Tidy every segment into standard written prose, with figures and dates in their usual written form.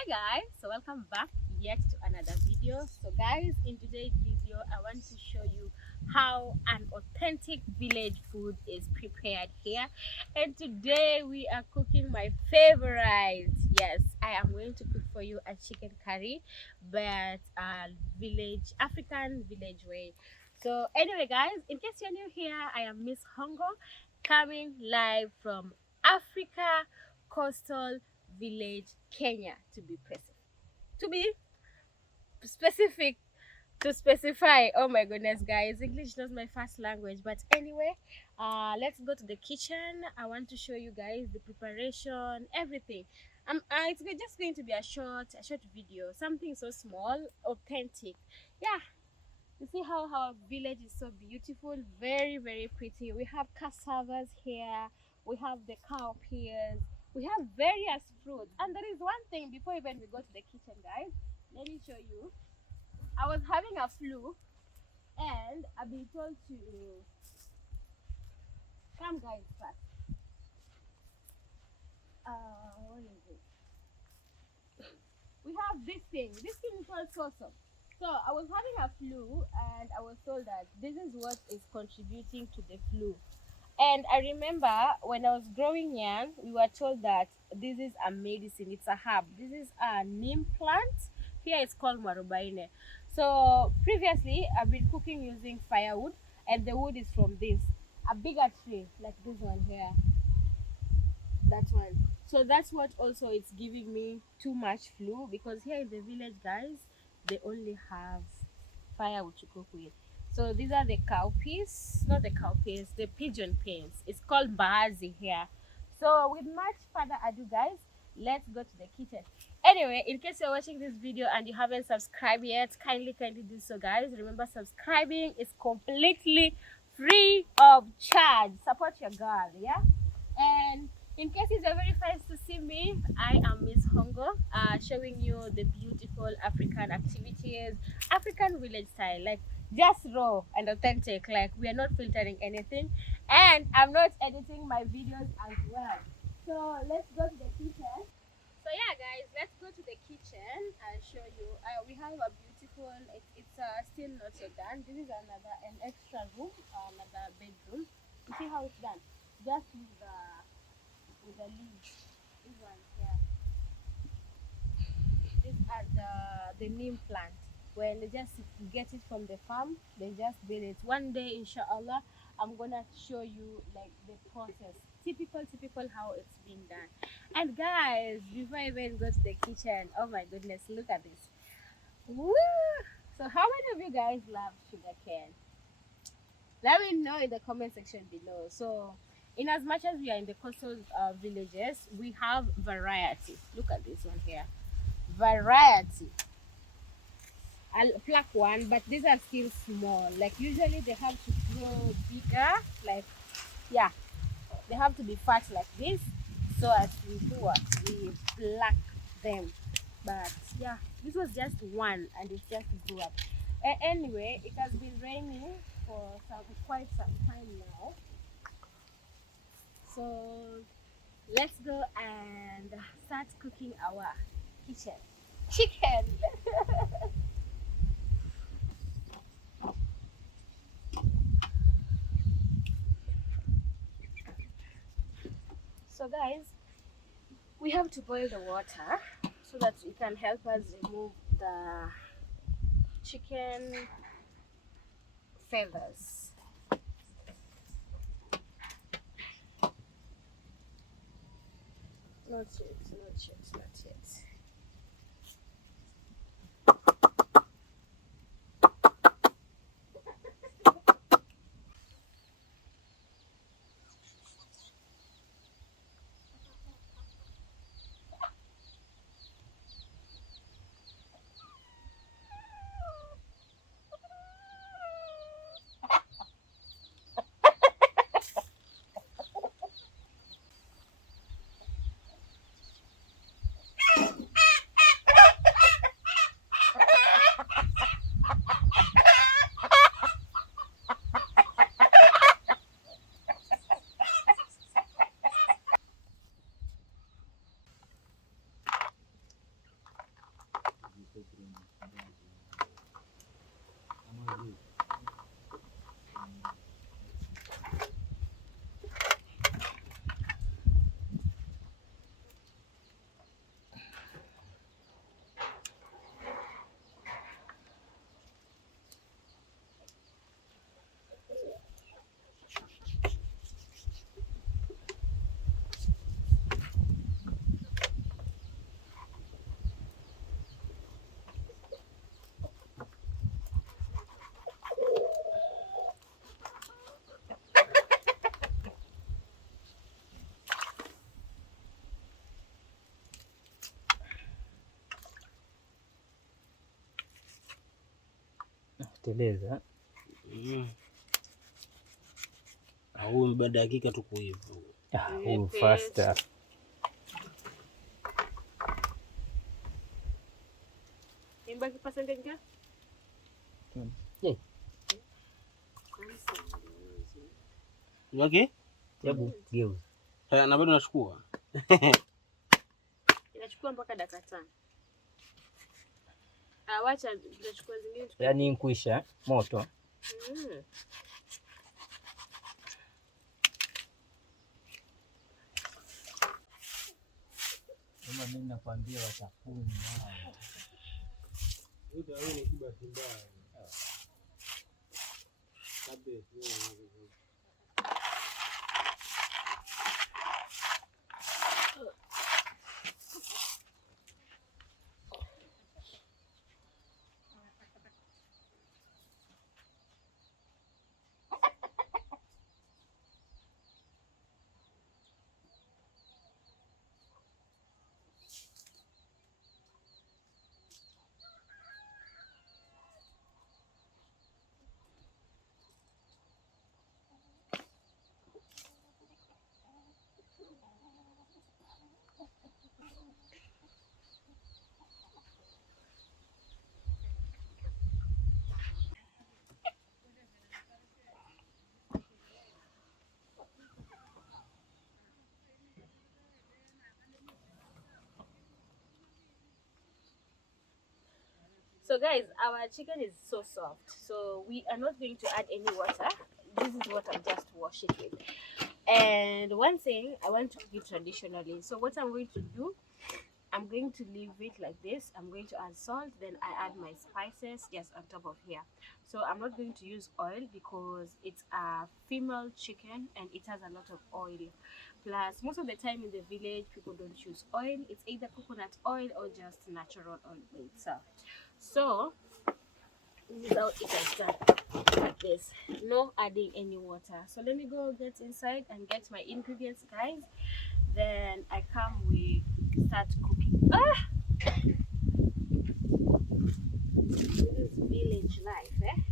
Hi guys, so welcome back yet to another video. So guys, in today's video I want to show you how an authentic village food is prepared here. And today we are cooking my favorite. Yes, I am going to cook for you a chicken curry, but village African village way. So anyway guys, in case you're new here, I am Miss Hongo, coming live from Africa Coastal Village, Kenya, to be specific, to specify. Oh my goodness, guys, English is not my first language, but anyway, let's go to the kitchen. I want to show you guys the preparation, everything. It's just going to be a short video, something so small, authentic. Yeah, you see how our village is so beautiful, very pretty. We have cassavas here, we have the cowpeas, we have various fruits. And there is one thing before even we go to the kitchen, guys. Let me show you. I was having a flu and I've been told to come, guys, first. What is it? We have this thing. This thing is called awesome. So I was having a flu and I was told that this is what is contributing to the flu. And I remember when I was growing young, we were told that this is a medicine, it's a herb. This is a neem plant. Here it's called marubaine. So previously, I've been cooking using firewood, and the wood is from this, a bigger tree, like this one here, that one. So that's what also it's giving me too much flu, because here in the village, guys, they only have firewood to cook with. So these are the cowpeas, not the cowpeas, the pigeon peas. It's called baazi here. So with much further ado, guys, let's go to the kitchen. Anyway, in case you're watching this video and you haven't subscribed yet, kindly do so, guys. Remember, subscribing is completely free of charge. Support your girl, yeah. And in case it's your very first to see me, I am Miss Hongo, showing you the beautiful African activities, African village style, like just raw and authentic. Like, we are not filtering anything, and I'm not editing my videos as well. So let's go to the kitchen. So yeah, guys, let's go to the kitchen and show you. We have a beautiful. It's still not yet done. This is an extra room, another bedroom. You see how it's done? Just with the leaves. This one here. These are the neem plant. When they just get it from the farm, they just build it. One day, inshallah, I'm gonna show you like the process. Typical how it's been done. And guys, before I even go to the kitchen, oh my goodness, look at this. Woo! So how many of you guys love sugarcane? Let me know in the comment section below. So in as much as we are in the coastal villages, we have variety. Look at this one here, variety. I'll pluck one, but these are still small. Like, usually they have to grow bigger, like, yeah, they have to be fat like this, so as we do what, we pluck them. But yeah, this was just one and it just grew up. Anyway, it has been raining for quite some time now, so let's go and start cooking our kitchen chicken. So guys, we have to boil the water so that it can help us remove the chicken feathers. Not yet. kuteleza. Au baada ya dakika tu kuiva. Huu faster. Imebaki percentage ngapi? Okay? Hebu geuza. Na bado nachukua. Inachukua mpaka dakika 5. Wacha tutachukua zingine. Yaani kuisha moto. Kama mimi nakwambia watafuni hao. Ndio ni kiba mbaya. So guys, our chicken is so soft, so we are not going to add any water. This is what I'm just wash it with. And one thing I want to cook it traditionally, so what I'm going to do, I'm going to leave it like this. I'm going to add salt, then I add my spices just on top of here. So I'm not going to use oil because it's a female chicken and it has a lot of oil. Plus, most of the time in the village, people don't use oil. It's either coconut oil or just natural oil by itself. So this is how it is done, like this, no adding any water. So let me go get inside and get my ingredients, guys. Then I come, we start cooking. This is village life, eh?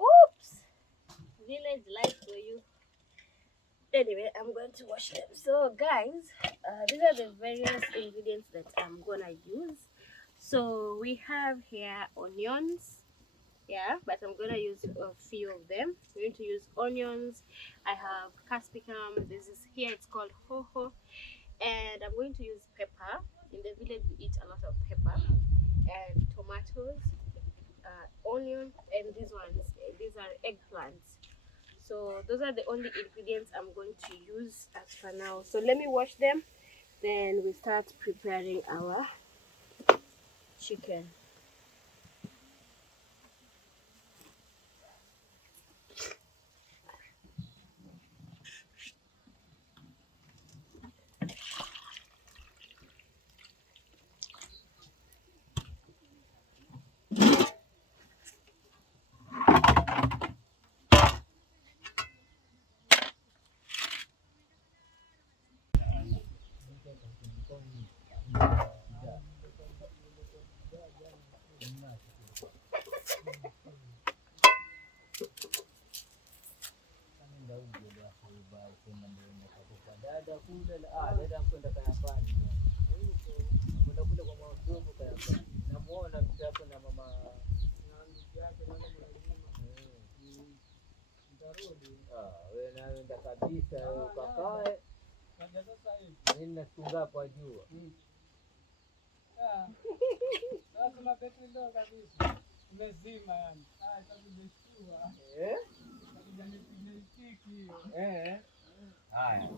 Oops, village life for you. Anyway, I'm going to wash them. So guys, these are the various ingredients that I'm gonna use. So we have here onions, yeah, but I'm gonna use a few of them. I'm going to use onions. I have capsicum. This is here, it's called hoho, and I'm going to use pepper. In the village we eat a lot of pepper, and tomatoes, onion, and these are eggplants. So those are the only ingredients I'm going to use as for now. So let me wash them, then we start preparing our chicken. Dada kwenda kayafani. Kwenda kule kwa mdogo kayafani. Namuona mtako na mama yake na wewe naenda kabisa wewe ukakae. Sasa hivi mimi nasunga kwa jua. Sasa na betri ndio kabisa. Umezima yani. Sababu nimeshtua. Nimepigiki hiyo. Haya.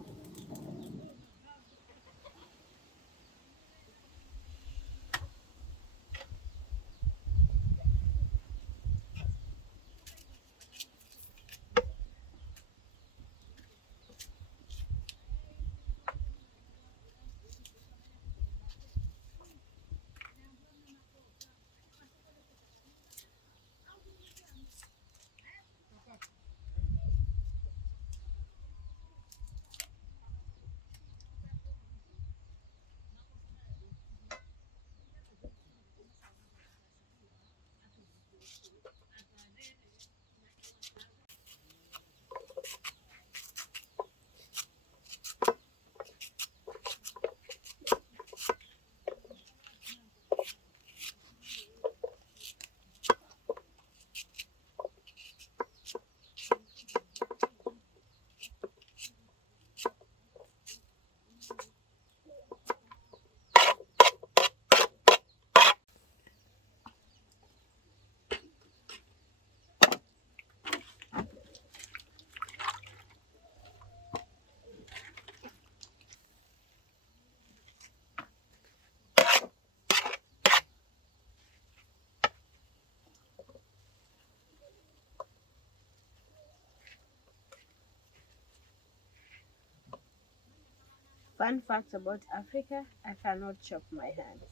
Fun fact about Africa, I cannot chop my hands.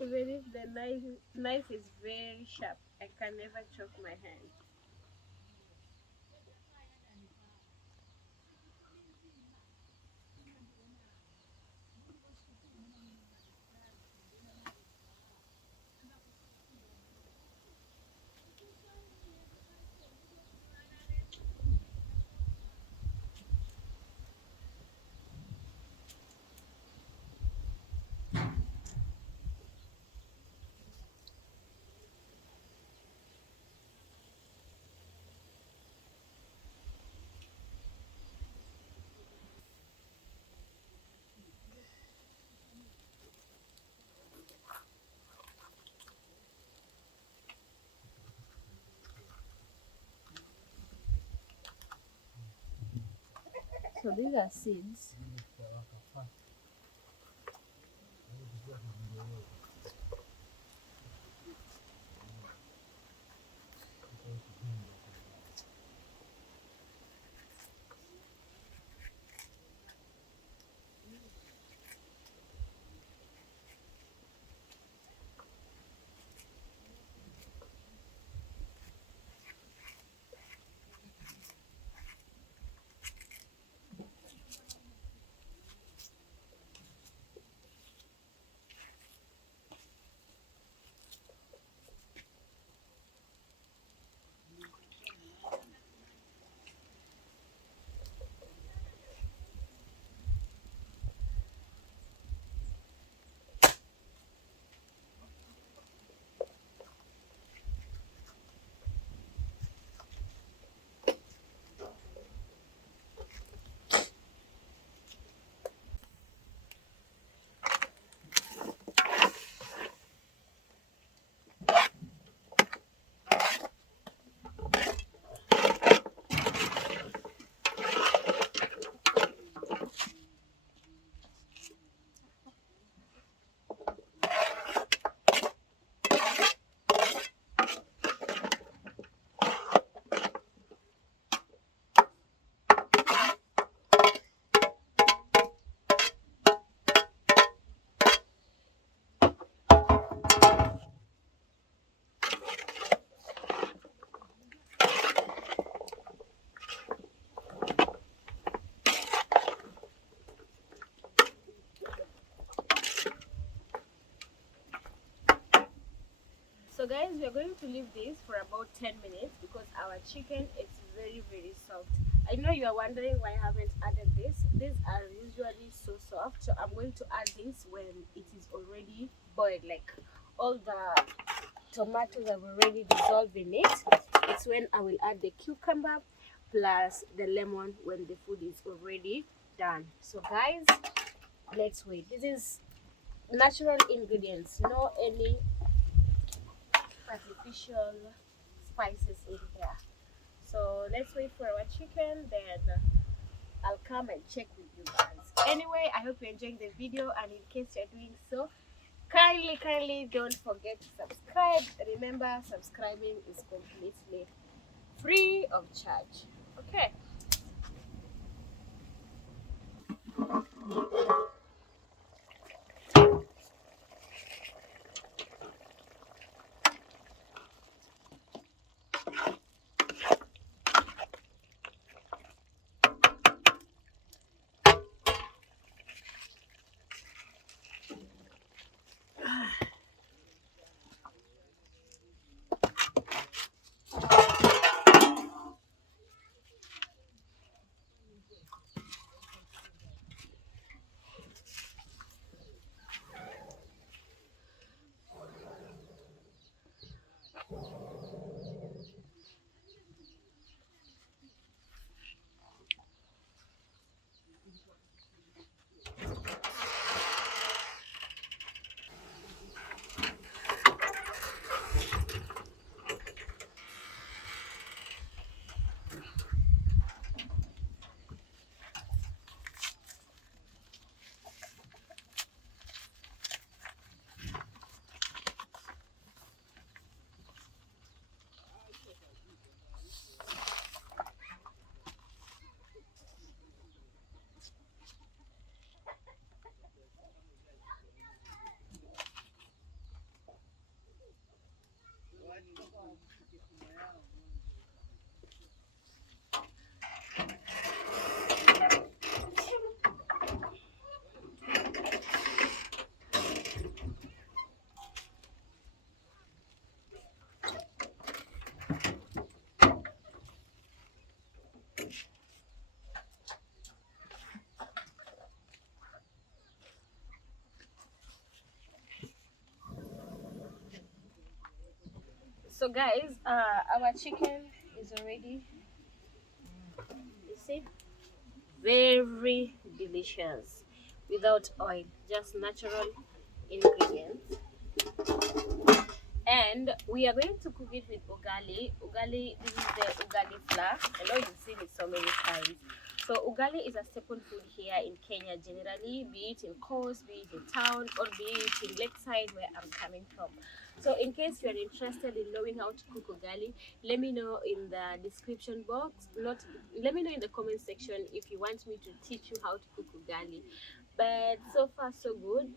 Even if the knife is very sharp, I can never chop my hands. So these are seeds. So guys, we are going to leave this for about 10 minutes because our chicken is very soft. I know you are wondering why I haven't added this. These are usually so soft, so I'm going to add this when it is already boiled, like all the tomatoes have already dissolved in it. It's when I will add the cucumber plus the lemon when the food is already done. So guys, let's wait. This is natural ingredients, no any artificial spices in here. So let's wait for our chicken, then I'll come and check with you guys. Anyway, I hope you're enjoying the video, and in case you're doing so, kindly don't forget to subscribe. Remember, subscribing is completely free of charge. Okay. So guys, our chicken is already, you see, very delicious, without oil, just natural ingredients. And we are going to cook it with ugali. Ugali, this is the ugali flour. I know you've seen it so many times. So ugali is a staple food here in Kenya generally, be it in coast, be it in town, or be it in lakeside where I'm coming from. So in case you are interested in knowing how to cook ugali, let me know in the description box. Not Let me know in the comment section if you want me to teach you how to cook ugali. But so far so good,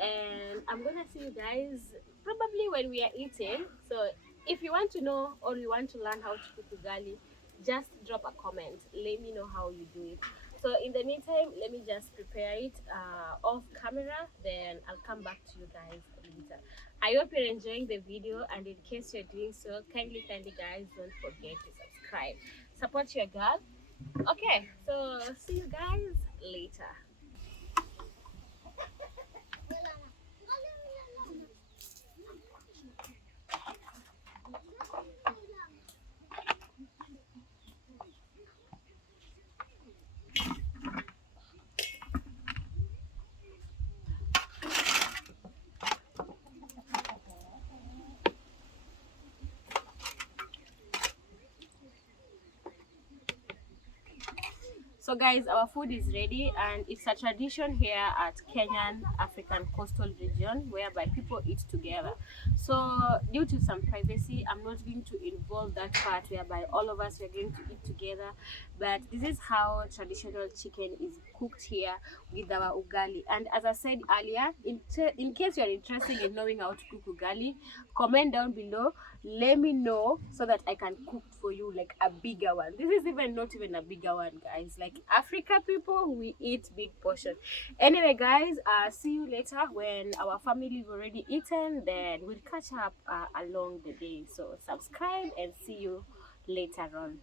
and I'm gonna see you guys probably when we are eating. So if you want to know or you want to learn how to cook ugali, just drop a comment. Let me know how you do it. So in the meantime, let me just prepare it off camera. Then I'll come back to you guys later. I hope you're enjoying the video, and in case you're doing so, kindly guys, don't forget to subscribe. Support your girl. Okay, so see you guys later. So guys, our food is ready, and it's a tradition here at Kenyan African coastal region whereby people eat together. So due to some privacy, I'm not going to involve that part whereby all of us are going to eat together, but this is how traditional chicken is cooked here with our ugali. And as I said earlier, in case you're interested in knowing how to cook ugali, comment down below. Let me know so that I can cook for you like a bigger one. This is even not even a bigger one, guys. Like Africa people, we eat big portion. Anyway guys, see you later when our family have already eaten. Then we'll catch up along the day. So subscribe and see you later on.